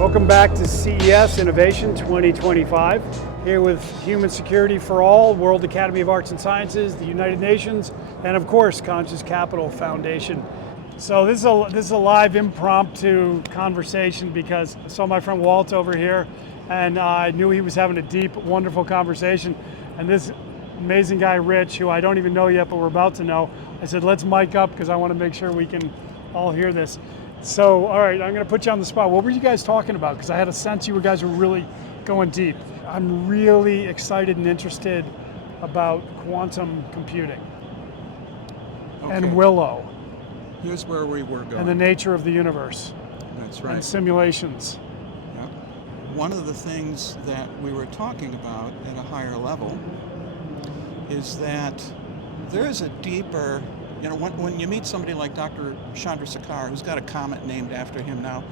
Welcome back to CES Innovation 2025, here with Human Security for All, World Academy of Arts and Sciences, the United Nations, and of course, Conscious Capital Foundation. So this is a live impromptu conversation because I saw my friend Walt over here, and I knew he was having a deep, wonderful conversation. And this amazing guy, Rich, who I don't even know yet, but we're about to know, I said, let's mic up because I want to make sure we can all hear this. So, all right, I'm going to put you on the spot. What were you guys talking about? Because I had a sense you guys were really going deep. I'm really excited and interested about quantum computing and Willow. Here's where we were going. And the nature of the universe. That's right. And simulations. Yep. One of the things that we were talking about at a higher level is that there is a deeper, when you meet somebody like Dr. Chandrasekhar, who's got a comet named after him now,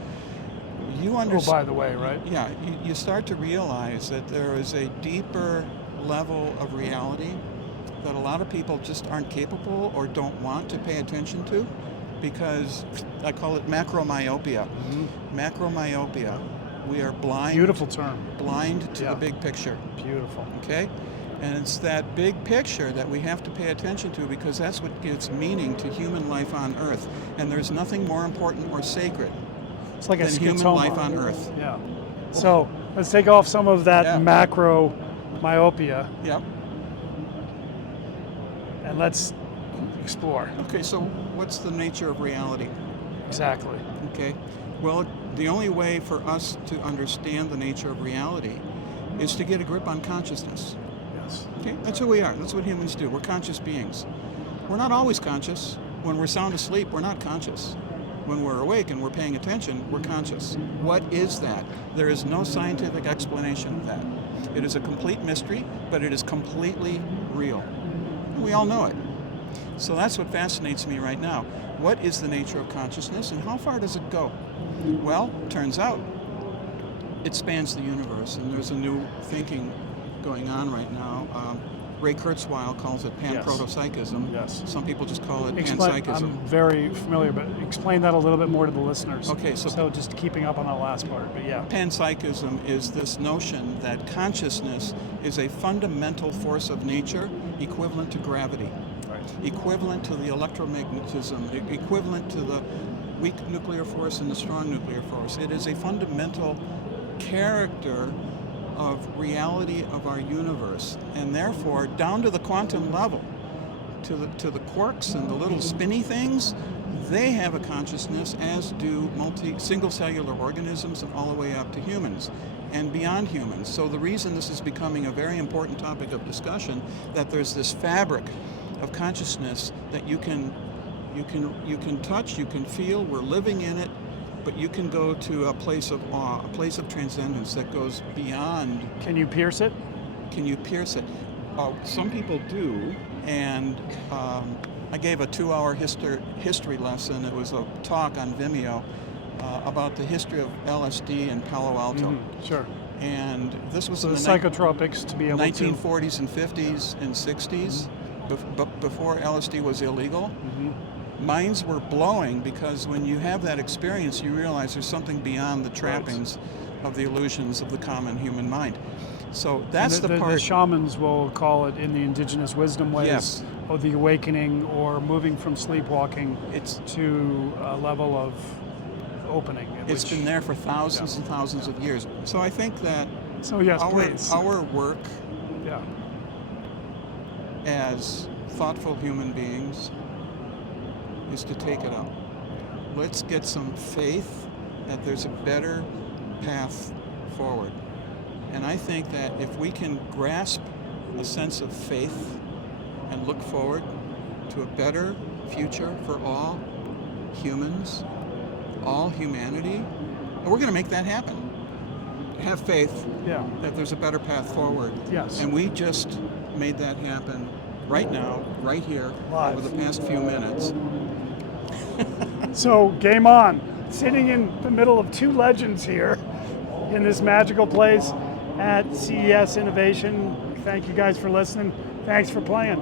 you understand. Oh, by the way, right? Yeah, you start to realize that there is a deeper level of reality that a lot of people just aren't capable or don't want to pay attention to, because I call it macromyopia. Mm-hmm. Macromyopia. We are blind. Beautiful term. Blind to the big picture. Beautiful. Okay? And it's that big picture that we have to pay attention to, because that's what gives meaning to human life on Earth. And there's nothing more important or sacred it's like than human life on Earth. Yeah. So let's take off some of that macro myopia. Yep. And let's explore. Okay, so what's the nature of reality? Exactly. Okay. Well, the only way for us to understand the nature of reality is to get a grip on consciousness. Okay, that's who we are. That's what humans do. We're conscious beings. We're not always conscious. When we're sound asleep, we're not conscious. When we're awake and we're paying attention, we're conscious. What is that? There is no scientific explanation of that. It is a complete mystery, but it is completely real. And we all know it. So that's what fascinates me right now. What is the nature of consciousness, and how far does it go? Well, turns out it spans the universe, and there's a new thinking going on right now. Ray Kurzweil calls it panpsychism. Yes. Some people just call it panpsychism. I'm very familiar, but explain that a little bit more to the listeners. Okay, so just keeping up on that last part, but yeah. Panpsychism is this notion that consciousness is a fundamental force of nature equivalent to gravity, equivalent to the electromagnetism, equivalent to the weak nuclear force and the strong nuclear force. It is a fundamental character of reality of our universe, and therefore down to the quantum level, to the quarks and the little spinny things, they have a consciousness, as do single cellular organisms, and all the way up to humans and beyond humans. So the reason this is becoming a very important topic of discussion, that there's this fabric of consciousness that you can touch, you can feel, we're living in it. But you can go to a place of awe, a place of transcendence that goes beyond. Can you pierce it? Can you pierce it? Some people do, and I gave a 2-hour history lesson. It was a talk on Vimeo about the history of LSD in Palo Alto. Sure. And this was in the psychotropics to be able 1940s and 50s and 60s, before LSD was illegal. Minds were blowing, because when you have that experience, you realize there's something beyond the trappings of the illusions of the common human mind. So that's the part. The shamans will call it, in the indigenous wisdom ways, of the awakening, or moving from sleepwalking to a level of opening. It's been there for thousands and thousands of years. So I think that our work as thoughtful human beings is to take it up. Let's get some faith that there's a better path forward. And I think that if we can grasp a sense of faith and look forward to a better future for all humans, all humanity, and we're going to make that happen. Have faith that there's a better path forward. Yes. And we just made that happen right now, right here, live, over the past few minutes. So, game on. Sitting in the middle of two legends here in this magical place at CES Innovation. Thank you guys for listening. Thanks for playing.